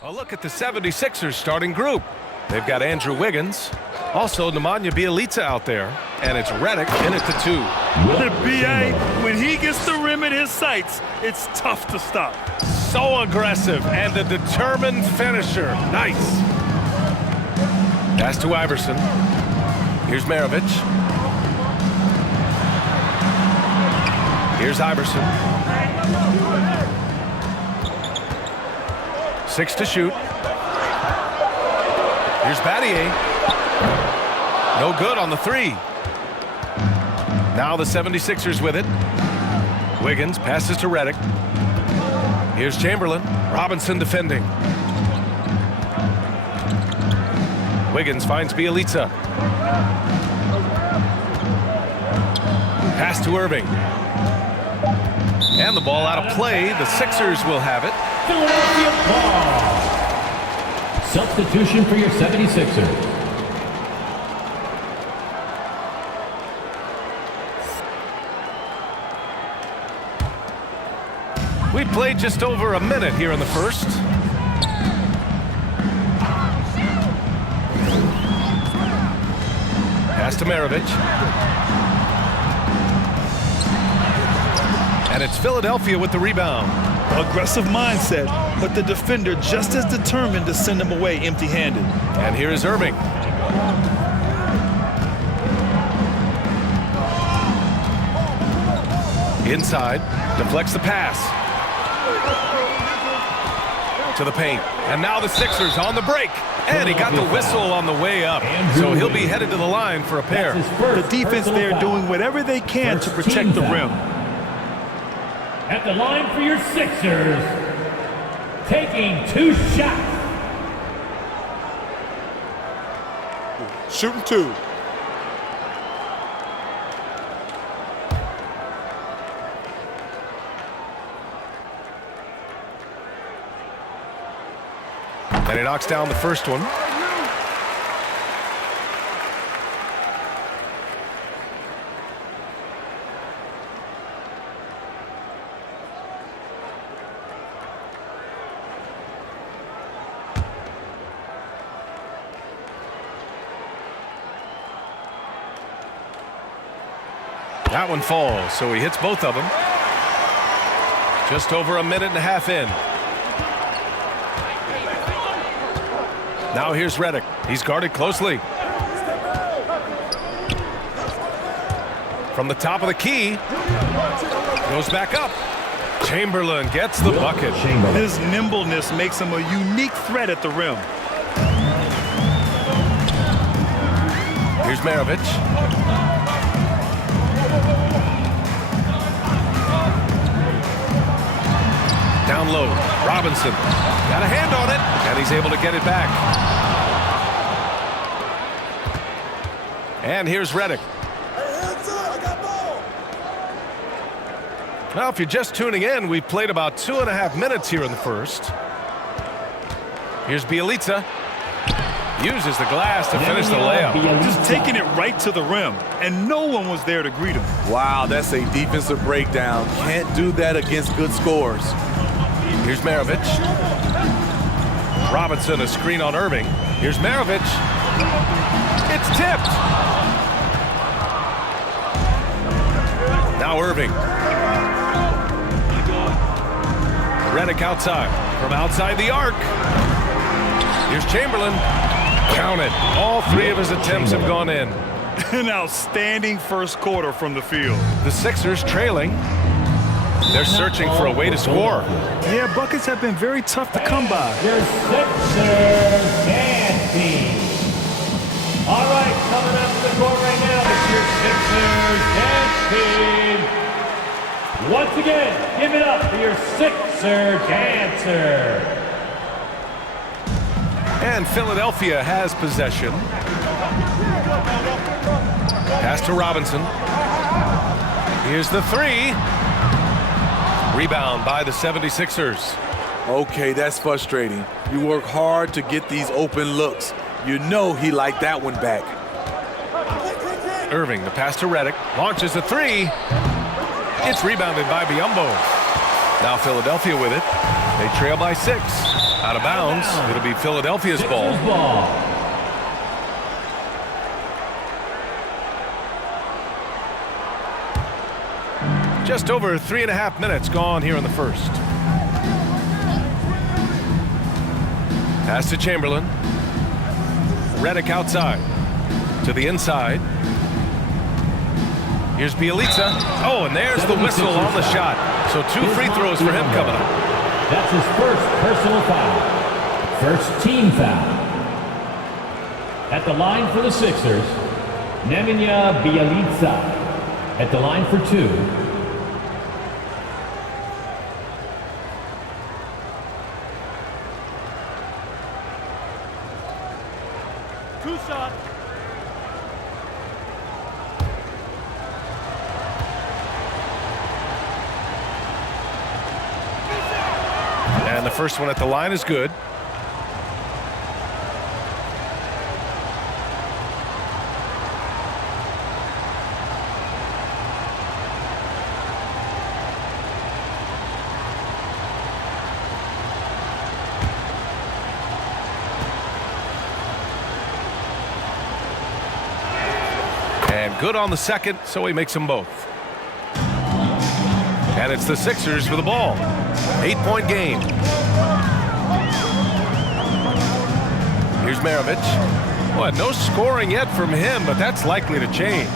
A look at the 76ers starting group. They've got Andrew Wiggins, also Nemanja Bjelica out there, and it's Redick in at the 2. The BA, when he gets the rim in his sights, it's tough to stop. So aggressive and a determined finisher. Nice. Pass to Iverson. Here's Maravich. Here's Iverson. 6 to shoot. Here's Battier. No good on the 3. Now the 76ers with it. Wiggins passes to Redick. Here's Chamberlain. Robinson defending. Wiggins finds Bjelica. Pass to Irving. And the ball out of play. The Sixers will have it. Philadelphia ball. Substitution for your 76ers. We played just over a minute here in the first. Pass to Maravich. And it's Philadelphia with the rebound. Aggressive mindset, but the defender just as determined to send him away empty-handed. And here is Irving. Inside, deflects the pass. To the paint. And now the Sixers on the break. And he got the whistle on the way up. So he'll be headed to the line for a pair. The defense there doing whatever they can to protect the rim. At the line for your Sixers, taking 2 shots. Shooting 2. And he knocks down the first one. That one falls, so he hits both of them. Just over a minute and a half in. Now here's Redick. He's guarded closely. From the top of the key. Goes back up. Chamberlain gets the bucket. His nimbleness makes him a unique threat at the rim. Here's Maravich. Down low, Robinson got a hand on it, and he's able to get it back. And here's Redick. Well, if you're just tuning in, we've played about 2.5 minutes here in the first. Here's Bjelica. Uses the glass to finish the layup. Just taking it right to the rim, and no one was there to greet him. Wow, that's a defensive breakdown. Can't do that against good scores. Here's Maravich. Robinson, a screen on Irving. Here's Maravich. It's tipped. Now Irving. Redick outside. From outside the arc. Here's Chamberlain. Counted. All 3 of his attempts have gone in. An outstanding first quarter from the field. The Sixers trailing. They're searching for a way to score. Yeah, buckets have been very tough to come by. Your Sixers dancing. All right, coming up to the court right now, it's your Sixers dancing. Once again, give it up for your Sixer dancer. And Philadelphia has possession. Pass to Robinson. Here's the 3. Rebound by the 76ers. Okay, that's frustrating. You work hard to get these open looks. You know he liked that one back. Irving, the pass to Redick. Launches a 3. It's rebounded by Biyombo. Now Philadelphia with it. They trail by 6. Out of bounds. It'll be Philadelphia's ball. Just over 3.5 minutes gone here in the first. Pass to Chamberlain. Redick outside. To the inside. Here's Bielitsa. Oh, and there's the whistle on the shot. So 2 free throws for him coming up. That's his first personal foul. First team foul. At the line for the Sixers, Nemanja Bielitsa. At the line for 2. Two shots. And the first one at the line is good. And good on the second, so he makes them both. And it's the Sixers with the ball. 8-point game. Here's Maravich. Boy, no scoring yet from him, but that's likely to change.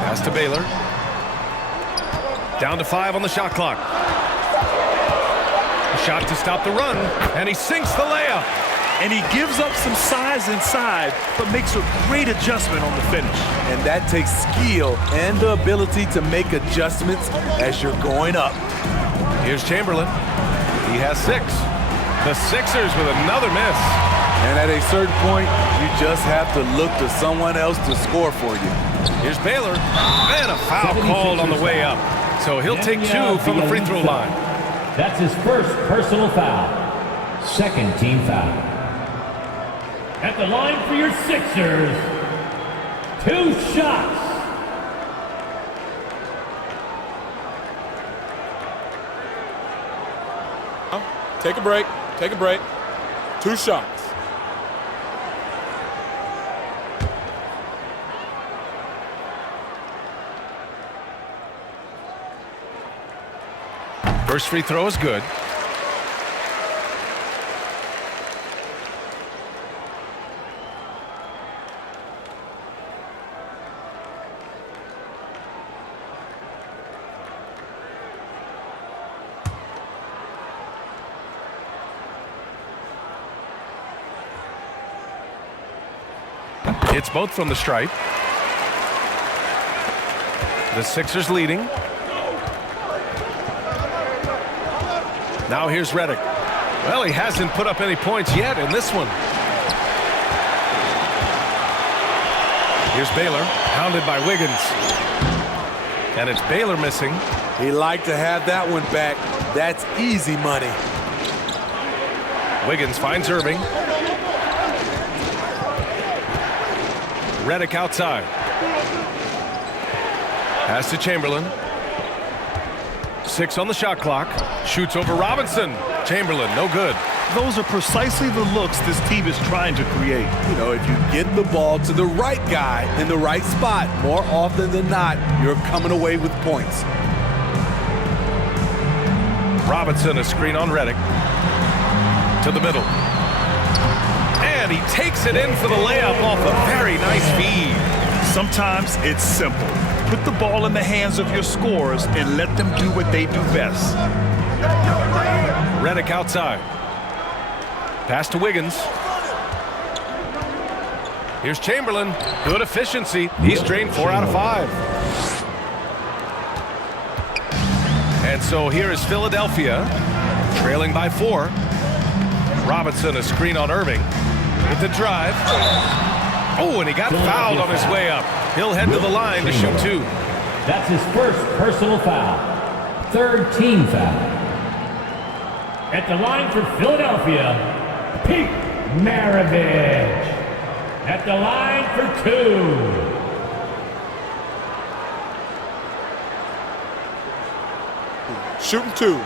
Pass to Baylor. Down to 5 on the shot clock. A shot to stop the run, and he sinks the layup. And he gives up some size inside, but makes a great adjustment on the finish. And that takes skill and the ability to make adjustments as you're going up. Here's Chamberlain. He has 6. The Sixers with another miss. And at a certain point, you just have to look to someone else to score for you. Here's Baylor. And a foul called on the way up. So he'll take 2 from the free throw line. That's his first personal foul. Second team foul. At the line for your Sixers, 2 shots. Take a break. Take a break. 2 shots. First free throw is good. It's both from the stripe. The Sixers leading. Now here's Redick. Well, he hasn't put up any points yet in this one. Here's Baylor, pounded by Wiggins. And it's Baylor missing. He liked to have that one back. That's easy money. Wiggins finds Irving. Redick outside. Pass to Chamberlain. 6 on the shot clock. Shoots over Robinson. Chamberlain, no good. Those are precisely the looks this team is trying to create. You know, if you get the ball to the right guy in the right spot, more often than not, you're coming away with points. Robinson, a screen on Redick. To the middle. And he takes it in for the layup off a very nice feed. Sometimes it's simple. Put the ball in the hands of your scorers and let them do what they do best. Redick outside. Pass to Wiggins. Here's Chamberlain. Good efficiency. He's drained 4 out of 5. And so here is Philadelphia, trailing by 4. Robinson, a screen on Irving. With the drive. Oh, and he got fouled on his way up. He'll head to the line to shoot 2. That's his first personal foul. Third team foul. At the line for Philadelphia, Pete Maravich. At the line for 2. Shooting 2.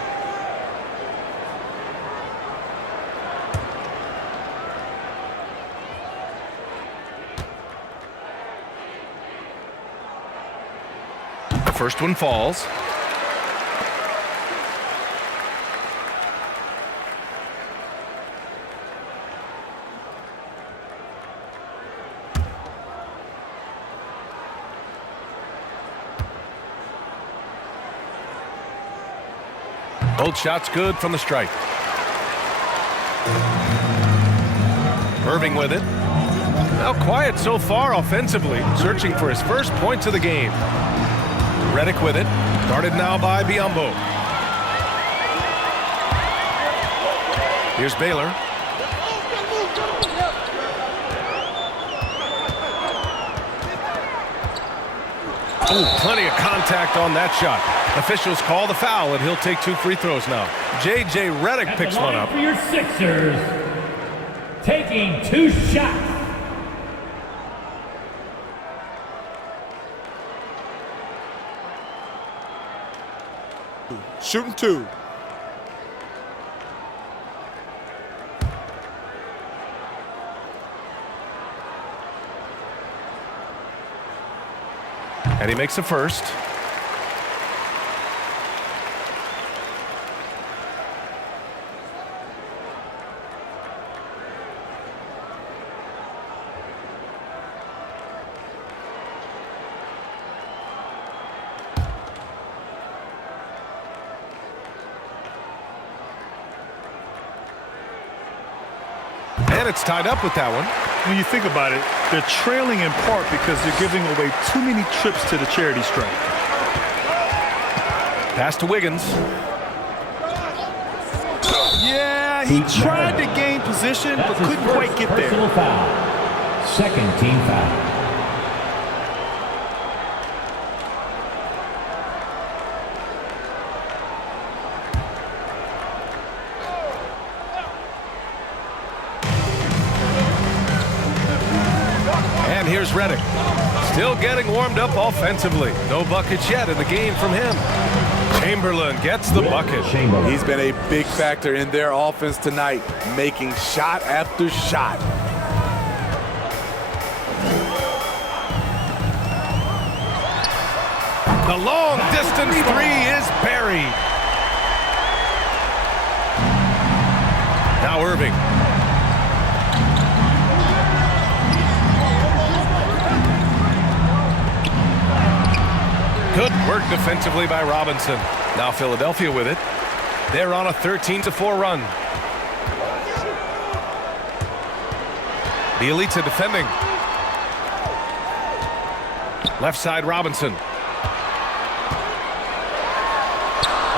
first one falls. Both shots good from the stripe. Irving with it. Now quiet so far offensively, searching for his first points of the game. Redick with it. Guarded now by Biyombo. Here's Baylor. Oh, plenty of contact on that shot. Officials call the foul, and he'll take 2 free throws now. J.J. Redick picks one up. For your Sixers, taking 2 shots. Shooting 2. And he makes the first. And it's tied up with that one. When you think about it, they're trailing in part because they're giving away too many trips to the charity stripe. Pass to Wiggins. Yeah, he tried to gain position, but couldn't quite get there. Personal foul. Second team foul. Here's Redick. Still getting warmed up offensively. No buckets yet in the game from him. Chamberlain gets the bucket. He's been a big factor in their offense tonight, making shot after shot. The long distance 3 is buried. Now Irving. Good work defensively by Robinson. Now Philadelphia with it. They're on a 13-4 run. Bielitsa defending. Left side Robinson.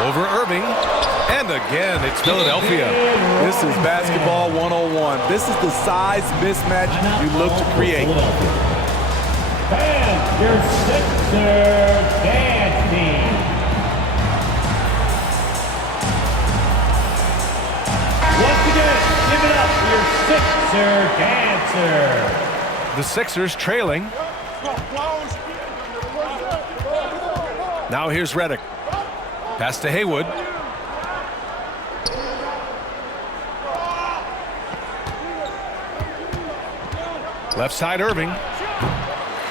Over Irving. And again, it's Philadelphia. This is basketball 101. This is the size mismatch you look to create. And your Sixer dance team. Once again, give it up for your Sixer dancer. The Sixers trailing. Now here's Redick. Pass to Haywood. Left side Irving.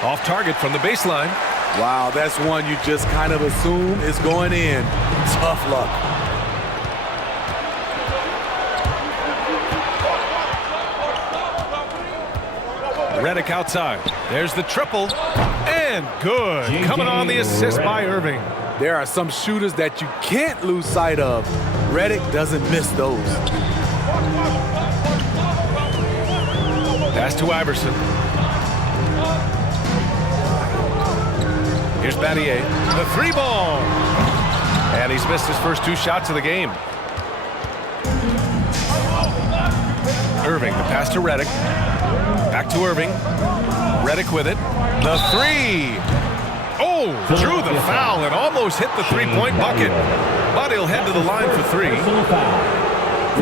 Off target from the baseline. Wow, that's one you just kind of assume is going in. Tough luck. Redick outside. There's the triple. And good. Coming on the assist by Irving. There are some shooters that you can't lose sight of. Redick doesn't miss those. Pass to Iverson. Here's Battier. The 3-ball. And he's missed his first 2 shots of the game. Irving, the pass to Redick. Back to Irving. Redick with it. The 3. Oh, drew the foul and almost hit the 3-point bucket. But he'll head to the line for 3.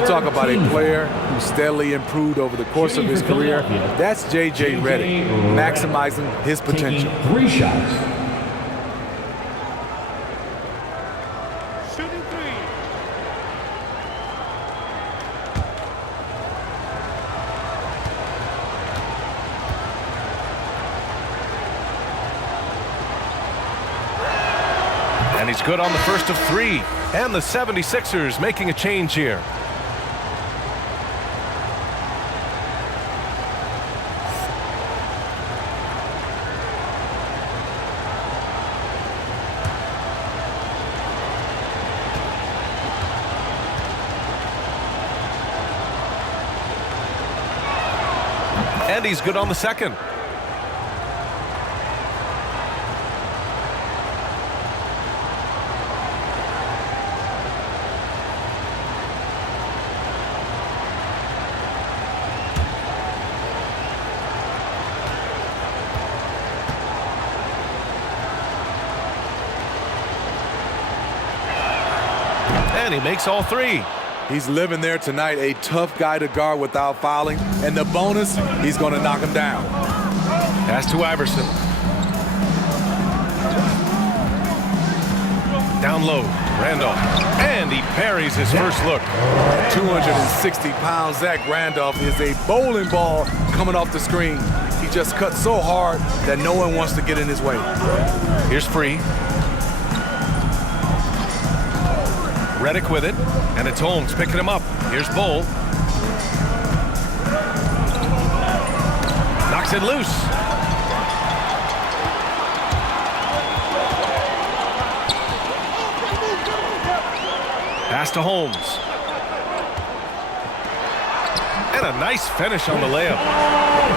You talk about a player who steadily improved over the course of his career. That's J.J. Redick, maximizing his potential. 3 shots. Shooting 3. He's good on the first of 3. And the 76ers making a change here. And he's good on the second. And he makes all 3. He's living there tonight, a tough guy to guard without fouling. And the bonus, he's going to knock him down. Pass to Iverson. Down low, Randolph. And he parries his first look. 260 pounds, Zach Randolph is a bowling ball coming off the screen. He just cuts so hard that no one wants to get in his way. Here's Free. Redick with it, and it's Holmes picking him up. Here's Bull. Knocks it loose. Pass to Holmes. And a nice finish on the layup.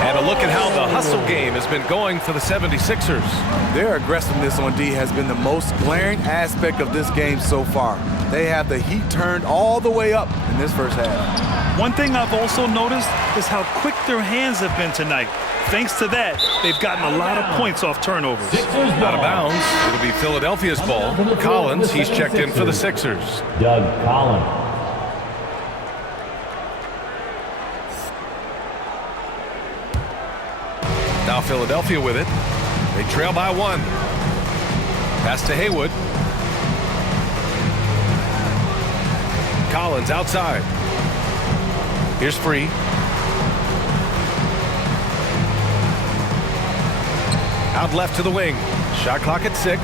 And a look at how the hustle game has been going for the 76ers. Their aggressiveness on D has been the most glaring aspect of this game so far. They have the heat turned all the way up in this first half. One thing I've also noticed is how quick their hands have been tonight. Thanks to that, they've gotten a lot of points off turnovers. Out of bounds. It'll be Philadelphia's ball. Collins, he's checked in for the Sixers. Doug Collins. Now Philadelphia with it. They trail by 1. Pass to Haywood. Collins outside. Here's Free. Out left to the wing. Shot clock at 6.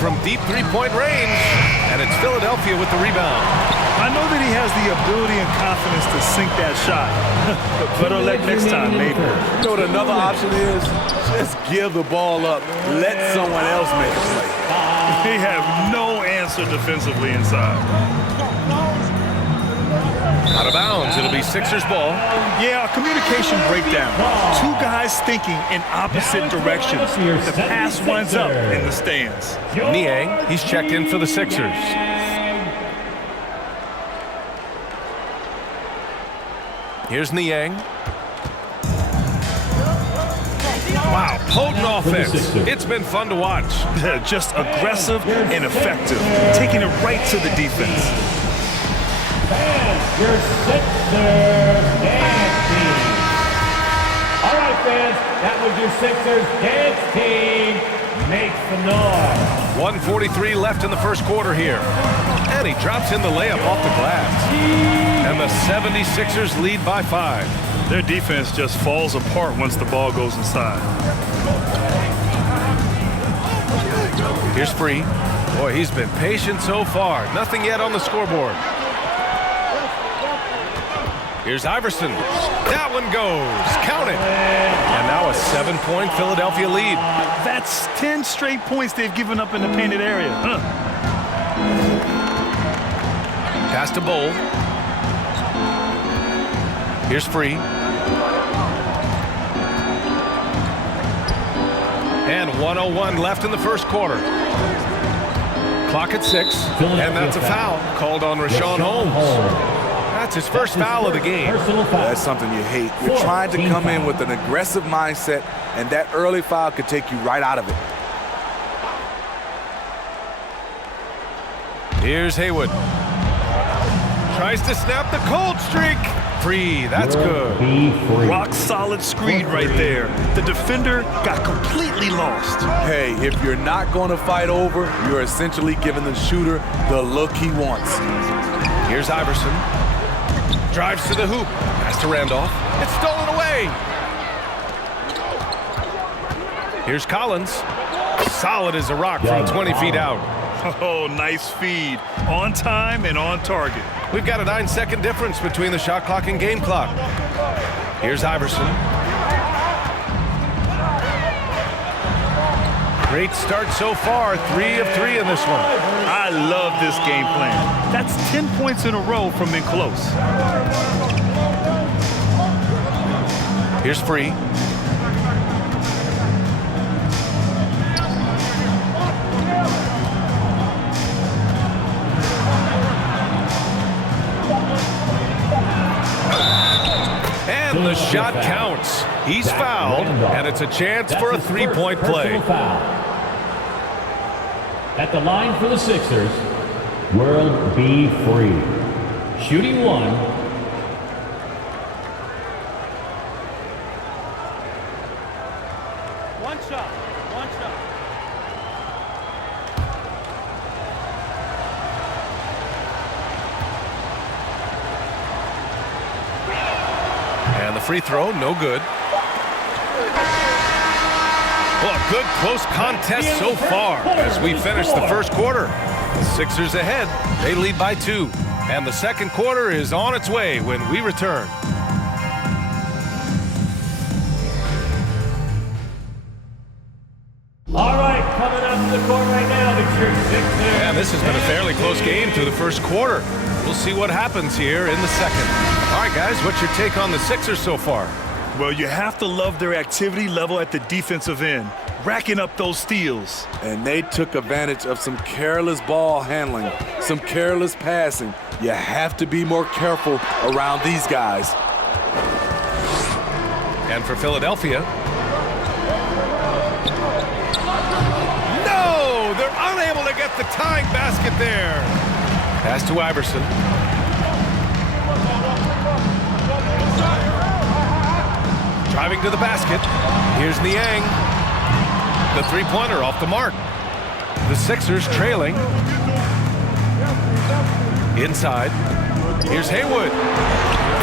From deep three-point range. And it's Philadelphia with the rebound. I know that he has the ability and confidence to sink that shot. Better luck next time, maybe. You know what another option is? Just give the ball up. Let someone else make a play. They have no answer defensively inside. Out of bounds. It'll be Sixers ball. Yeah, communication breakdown. 2 guys thinking in opposite directions. The pass winds up in the stands. Niang, he's checked in for the Sixers. Here's Niang. Wow, potent offense. It's been fun to watch. Just aggressive and effective, taking it right to the defense. Fans, your Sixers dance team. All right, fans, that was your Sixers dance team. Make some noise. 1:43 left in the first quarter here. And he drops in the layup off the glass. And the 76ers lead by 5. Their defense just falls apart once the ball goes inside. Here's Free. Boy, he's been patient so far. Nothing yet on the scoreboard. Here's Iverson. That one goes. Count it. And now a 7-point Philadelphia lead. That's 10 straight points they've given up in the painted area. Pass to Bull. Here's Free. And 1:01 left in the first quarter. Clock at 6. And that's a foul called on Rashawn Holmes. That's his first foul of the game. That's something you hate. You're trying to come in with an aggressive mindset, and that early foul could take you right out of it. Here's Haywood. Tries to snap the cold streak. Free. That's good. Rock solid screen right there. The defender got completely lost. Hey, if you're not going to fight over, you're essentially giving the shooter the look he wants. Here's Iverson. Drives to the hoop. Pass to Randolph. It's stolen away. Here's Collins. Solid as a rock from 20 feet out. Oh, nice feed. On time and on target. We've got a 9-second difference between the shot clock and game clock. Here's Iverson. Great start so far. 3 of 3 in this one. I love this game plan. That's 10 points in a row from in close. Here's Free. And the shot counts. He's fouled, and it's a chance for a three-point play. At the line for the Sixers, World B. Free. Shooting 1. One shot. And the free throw, no good. Well, a good close contest so far as we finish the first quarter. Sixers ahead. They lead by 2. And the second quarter is on its way when we return. All right, coming up to the court right now, it's your Sixers. And this has been a fairly close game through the first quarter. We'll see what happens here in the second. All right, guys, what's your take on the Sixers so far? Well, you have to love their activity level at the defensive end, racking up those steals. And they took advantage of some careless ball handling, some careless passing. You have to be more careful around these guys. And for Philadelphia. No! They're unable to get the tying basket there. Pass to Iverson. Driving to the basket. Here's Niang. The three-pointer off the mark. The Sixers trailing. Inside. Here's Haywood.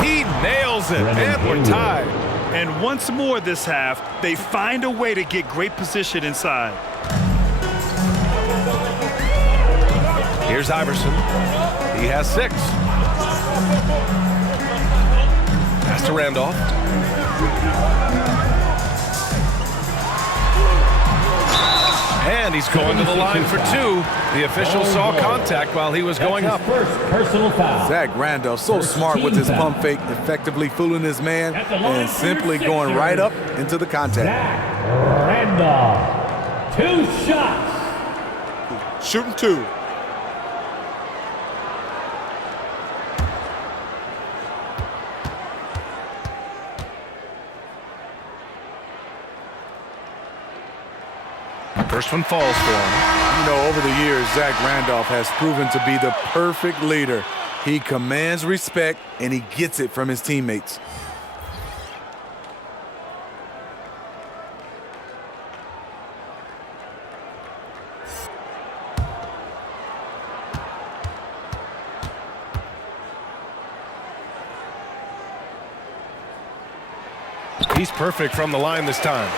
He nails it, and we're tied. And once more this half, they find a way to get great position inside. Here's Iverson. He has 6. Pass to Randolph. And he's going to the line for 2. The official saw contact while he was going up. First personal foul. Zach Randolph, so smart with his pump fake, effectively fooling his man and simply going right up into the contact. Zach Randolph. 2 shots. Shooting 2. First one falls for him. You know, over the years, Zach Randolph has proven to be the perfect leader. He commands respect, and he gets it from his teammates. He's perfect from the line this time.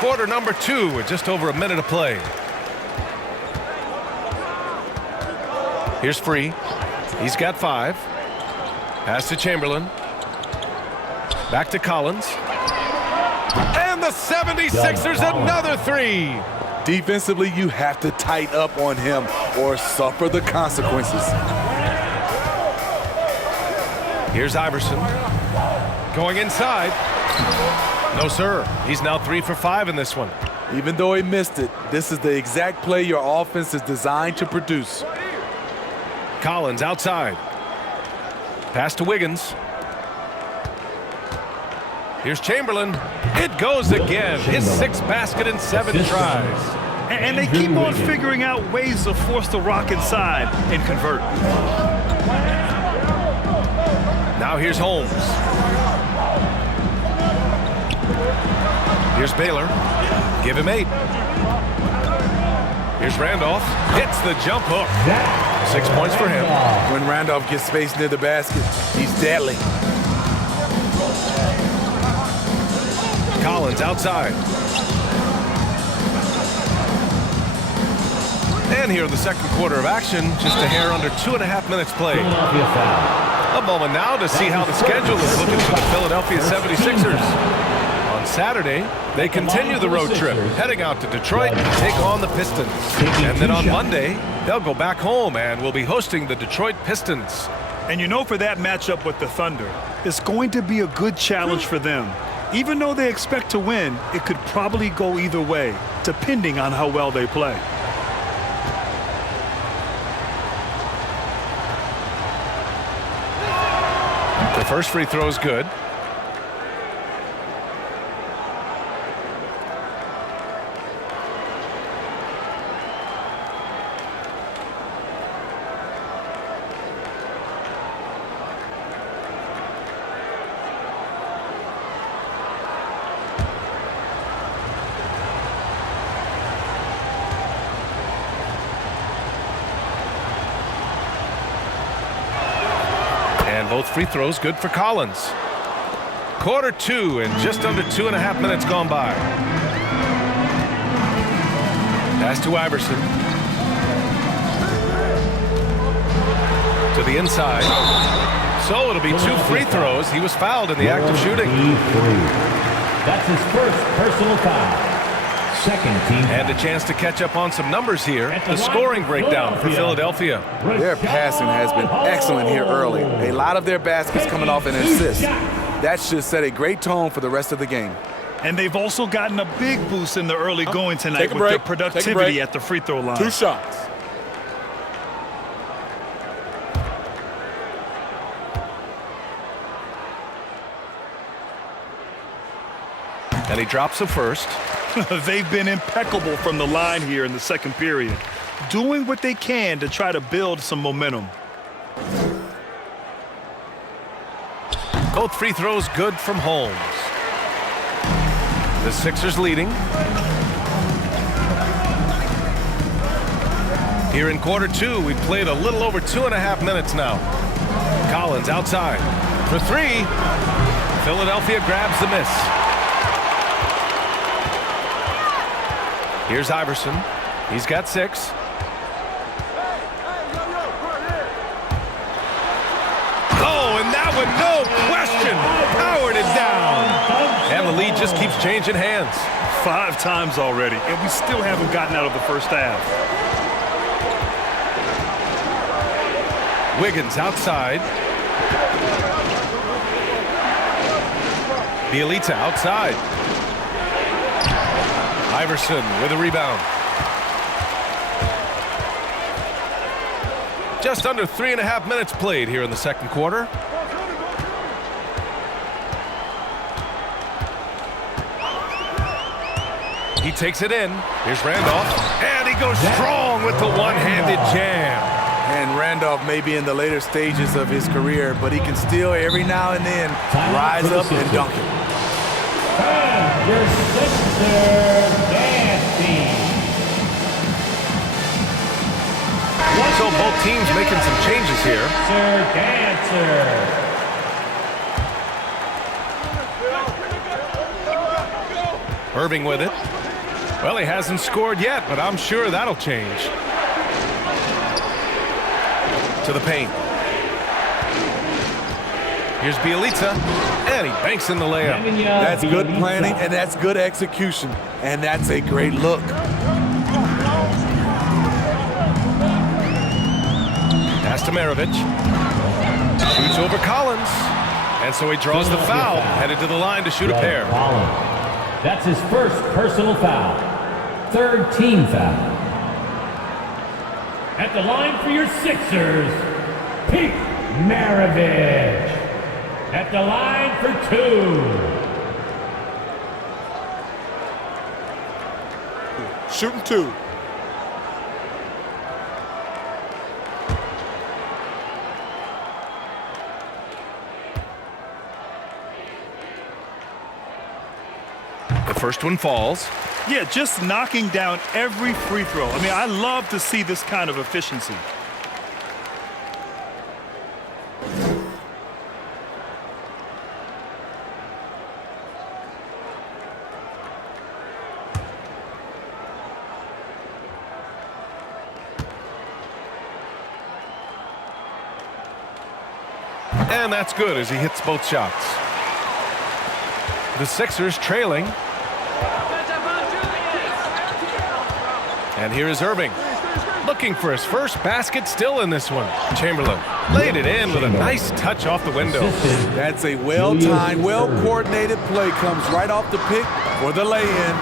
Quarter number 2 with just over a minute of play. Here's Free. He's got 5. Pass to Chamberlain. Back to Collins. And the 76ers another 3. Defensively, you have to tighten up on him or suffer the consequences. Here's Iverson. Going inside. No, sir. He's now 3 for 5 in this one. Even though he missed it, this is the exact play your offense is designed to produce. Collins outside. Pass to Wiggins. Here's Chamberlain. It goes again. His 6th basket in 7 tries. And they keep on figuring out ways to force the rock inside and convert. Now here's Holmes. Here's Baylor. Give him 8. Here's Randolph. Hits the jump hook. 6 points for him. When Randolph gets space near the basket, he's deadly. Collins Collins outside. And here in the second quarter of action, just a hair under 2.5 minutes played. Philadelphia foul. A moment now to see how the schedule is looking for the Philadelphia 76ers. On Saturday, they continue the road trip, heading out to Detroit to take on the Pistons. And then on Monday, they'll go back home and will be hosting the Detroit Pistons. And you know, for that matchup with the Thunder, it's going to be a good challenge for them. Even though they expect to win, it could probably go either way, depending on how well they play. The first free throw is good. Both free throws good for Collins. Quarter 2 and just under 2.5 minutes gone by. Pass to Iverson. To the inside. So it'll be 2 free throws. He was fouled in the act of shooting. That's his first personal foul. Second team foul. And a chance to catch up on some numbers here. The scoring breakdown for Philadelphia. Their passing has been excellent here early. A lot of their baskets coming off an assist. That should set a great tone for the rest of the game. And they've also gotten a big boost in the early going tonight Take a with break. their Take a break. productivity at the free throw line. 2 shots. And he drops the first. They've been impeccable from the line here in the second period, doing what they can to try to build some momentum. Both free throws good from Holmes. The Sixers leading. Here in quarter 2, we've played a little over 2.5 minutes now. Collins outside for 3. Philadelphia grabs the miss. Here's Iverson. He's got 6. Oh, and that one, no question, powered it down. And the lead just keeps changing hands. 5 times already, and we still haven't gotten out of the first half. Wiggins outside. Bielitsa outside. Iverson with a rebound. Just under 3.5 minutes played here in the second quarter. He takes it in. Here's Randolph. And he goes strong with the one-handed jam. And Randolph may be in the later stages of his career, but he can still every now and then rise up and dunk it. And your Sixers dancing. So both teams making some changes here. Sir Dancer. Irving with it. Well, he hasn't scored yet, but I'm sure that'll change. To the paint. Here's Bielitsa, and he banks in the layup. That's good planning, and that's good execution, and that's a great look. Pass to Maravich. Shoots over Collins, and so he draws the foul, headed to the line to shoot a pair. That's his first personal foul. Third team foul. At the line for your Sixers, Pete Maravich. At the line for 2. Shooting 2. The first one falls. Yeah, just knocking down every free throw. I mean, I love to see this kind of efficiency. And that's good as he hits both shots. The Sixers trailing. And here is Irving, looking for his first basket still in this one. Chamberlain laid it in with a nice touch off the window. That's a well-timed, well-coordinated play. Comes right off the pick for the lay-in.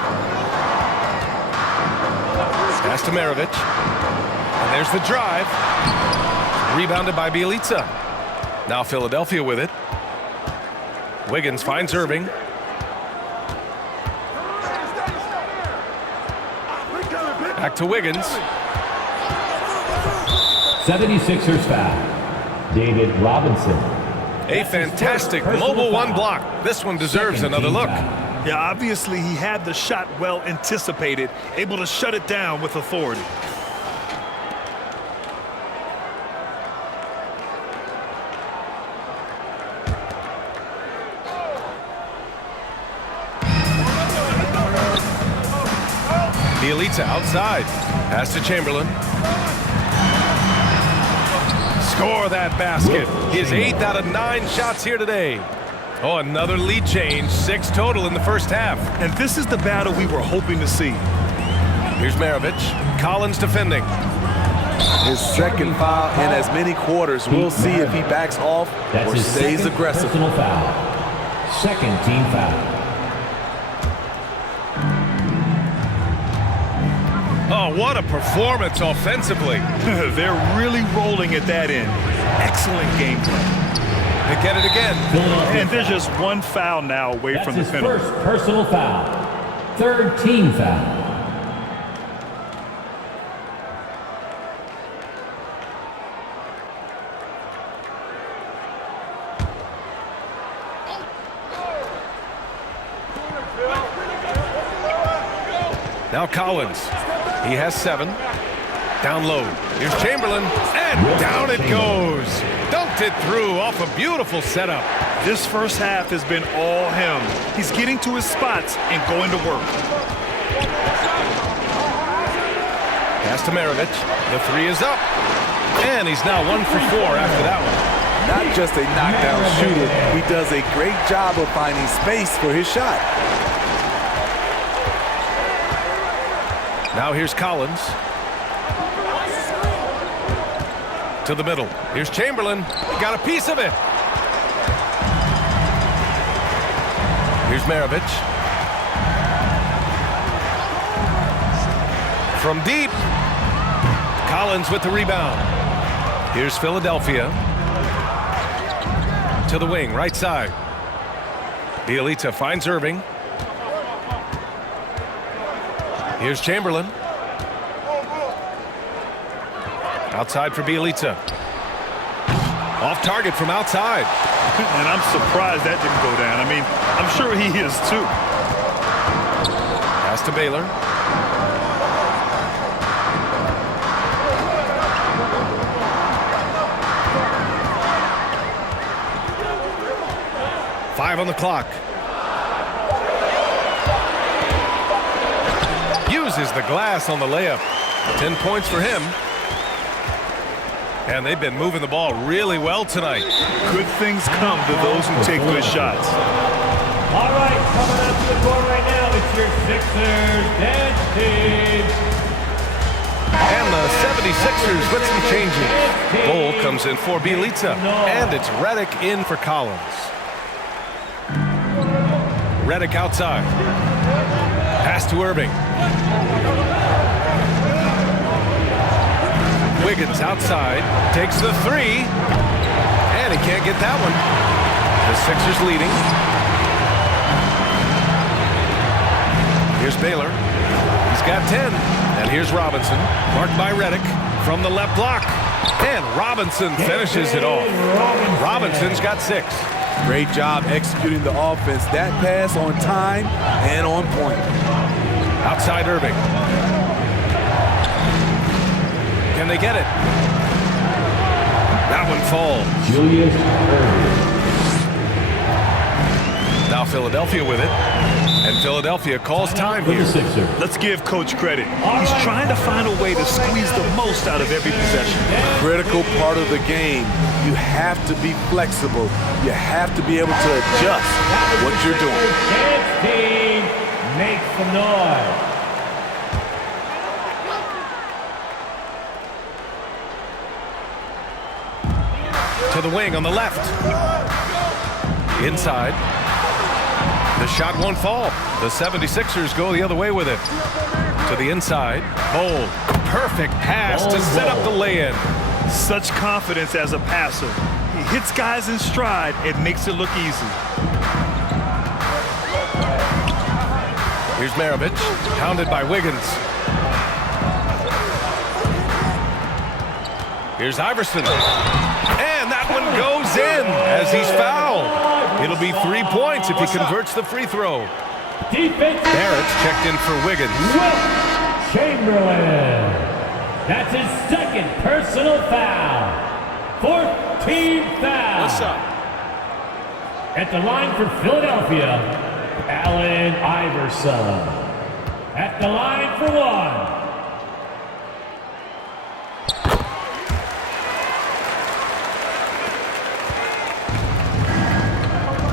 Pass to Maravich. And there's the drive. Rebounded by Bielitsa. Now Philadelphia with it. Wiggins finds Irving. Back to Wiggins. 76ers foul. David Robinson. A fantastic mobile one block. This one deserves another look. Yeah, obviously he had the shot well anticipated, able to shut it down with authority. Bielitsa outside. Pass to Chamberlain. Score that basket. His 8th out of 9 shots here today. Oh, another lead change. 6 total in the first half. And this is the battle we were hoping to see. Here's Maravich. Collins defending. His second foul in as many quarters. We'll see if he backs off or stays aggressive. Personal foul. Second team foul. Oh, what a performance offensively. They're really rolling at that end. Excellent game plan. They get it again. And there's just one foul now away from the That's his penalty. first personal foul. Third team foul. Now Collins. He has 7. Down low. Here's Chamberlain. And down it goes. Dunked it through off a beautiful setup. This first half has been all him. He's getting to his spots and going to work. Pass to Maravich. The 3 is up. And he's now 1 for 4 after that one. Not just a knockdown shooter. He does a great job of finding space for his shot. Now here's Collins. To the middle. Here's Chamberlain. Got a piece of it. Here's Maravich. From deep. Collins with the rebound. Here's Philadelphia. To the wing, right side. Bielitsa finds Irving. Here's Chamberlain. Outside for Bielitsa. Off target from outside. And I'm surprised that didn't go down. I mean, I'm sure he is too. Pass to Baylor. Five on the clock. Uses the glass on the layup. 10 points for him. And they've been moving the ball really well tonight. Good things come to those who take good shots. All right, coming up to the court right now, it's your Sixers dance team. And the 76ers with some changing. Bull comes in for Bielitsa. And it's Redick in for Collins. Redick outside. Pass to Irving. Wiggins outside. Takes the 3. And he can't get that one. The Sixers leading. Here's Baylor. He's got 10. And here's Robinson. Marked by Redick from the left block. And Robinson finishes it off. Robinson's got 6. Great job executing the offense. That pass on time and on point. Outside Irving. Can they get it? That one falls. Julius Irving. Now Philadelphia with it. And Philadelphia calls time For the here. Sixers. Let's give Coach credit. He's trying to find a way to squeeze the most out of every possession. Critical part of the game. You have to be flexible. You have to be able to adjust what you're doing. Dance team, make some noise. To the wing on the left. Inside. The shot won't fall. The 76ers go the other way with it. To the inside. Bold. Perfect pass to set up the lay-in. Such confidence as a passer. He hits guys in stride and makes it look easy. Here's Maravich, pounded by Wiggins. Here's Iverson. And that one goes in as he's fouled. It'll be 3 points if he converts the free throw. Defense. Barrett's checked in for Wiggins. Wilt Chamberlain. That's his second personal foul. 4th team foul. What's up? At the line for Philadelphia, Allen Iverson. At the line for one.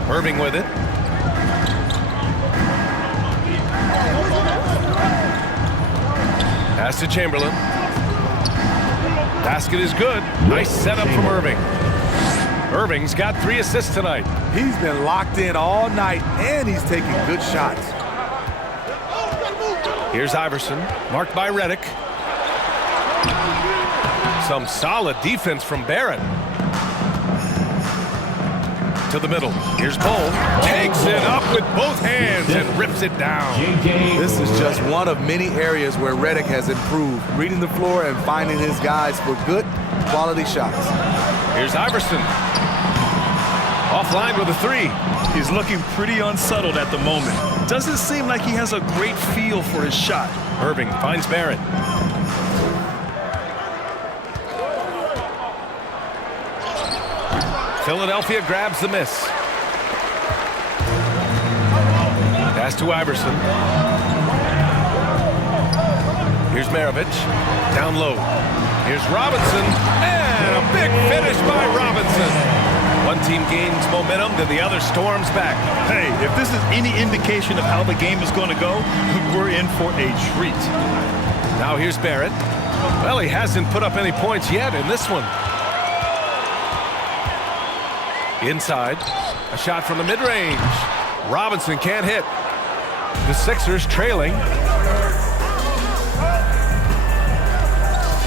Irving with it. Pass to Chamberlain. Basket is good. Nice setup from Irving. Irving's got 3 assists tonight. He's been locked in all night, and he's taking good shots. Here's Iverson, marked by Redick. Some solid defense from Barrett. To the middle. Here's Cole. Takes it up with both hands and rips it down. This is just one of many areas where Redick has improved, reading the floor and finding his guys for good, quality shots. Here's Iverson. Offline with a 3. He's looking pretty unsettled at the moment. Doesn't seem like he has a great feel for his shot. Irving finds Barrett. Philadelphia grabs the miss. Pass to Iverson. Here's Maravich. Down low. Here's Robinson. And a big finish by Robinson. One team gains momentum, then the other storms back. Hey, if this is any indication of how the game is going to go, we're in for a treat. Now here's Barrett. Well, he hasn't put up any points yet in this one. Inside, a shot from the mid-range. Robinson can't hit. The Sixers trailing.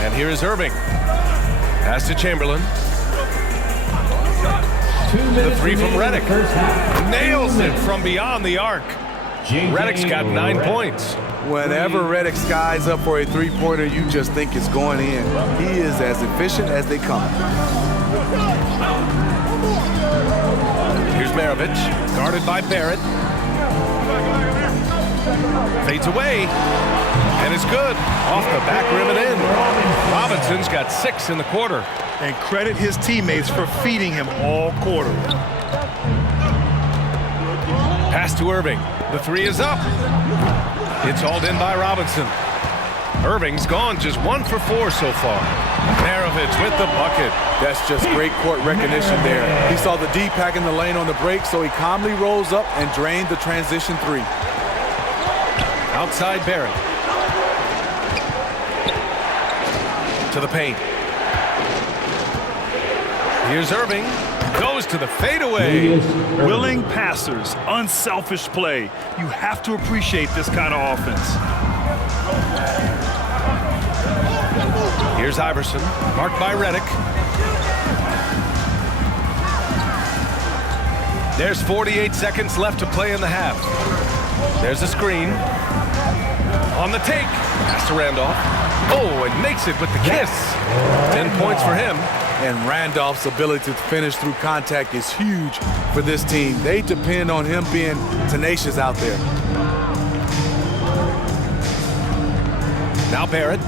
And here is Irving. Pass to Chamberlain. 2 minutes The 3 from remaining in the Redick. first half. Nails it from beyond the arc. Redick's got 9 points. Whenever Redick skies up for a three-pointer, you just think it's going in. He is as efficient as they come. Here's Maravich, guarded by Barrett. Fades away, and it's good. Off the back rim and in. Robinson's got 6 in the quarter. And credit his teammates for feeding him all quarter. Pass to Irving. The 3 is up. It's hauled in by Robinson. Irving's gone just 1 for 4 so far. Maravich with the bucket. That's just great court recognition there. He saw the D pack in the lane on the break, so he calmly rolls up and drained the transition 3. Outside Barrett. To the paint. Here's Irving. Goes to the fadeaway. Willing passers, unselfish play. You have to appreciate this kind of offense. Here's Iverson, marked by Redick. There's 48 seconds left to play in the half. There's a screen. On the take. Pass to Randolph. Oh, and makes it with the kiss. 10 points for him. And Randolph's ability to finish through contact is huge for this team. They depend on him being tenacious out there. Now Barrett.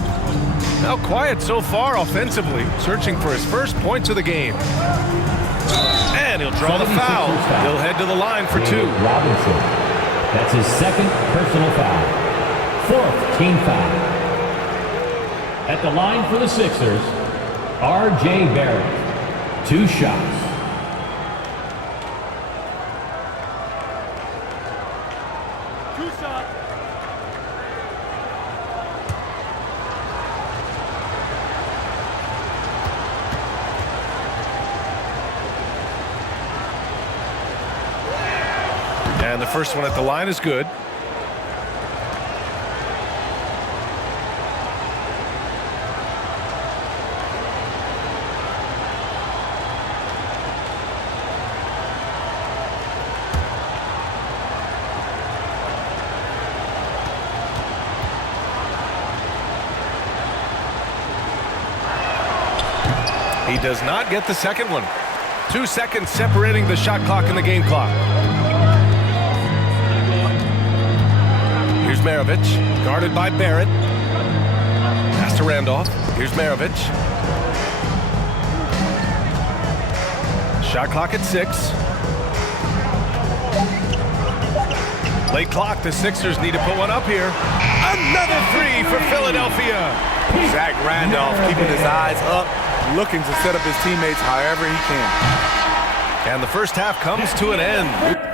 Now quiet so far offensively, searching for his first points of the game. And he'll draw the foul. He'll head to the line for 2. Robinson. That's his second personal foul. Fourth team foul. At the line for the Sixers, R.J. Barrett. 2 shots. And the first one at the line is good. He does not get the second one. 2 seconds separating the shot clock and the game clock. Here's Maravich, guarded by Barrett. Pass to Randolph. Here's Maravich. Shot clock at 6. Late clock, the Sixers need to put one up here. Another 3 for Philadelphia. Zach Randolph keeping his eyes up, looking to set up his teammates however he can. And the first half comes to an end.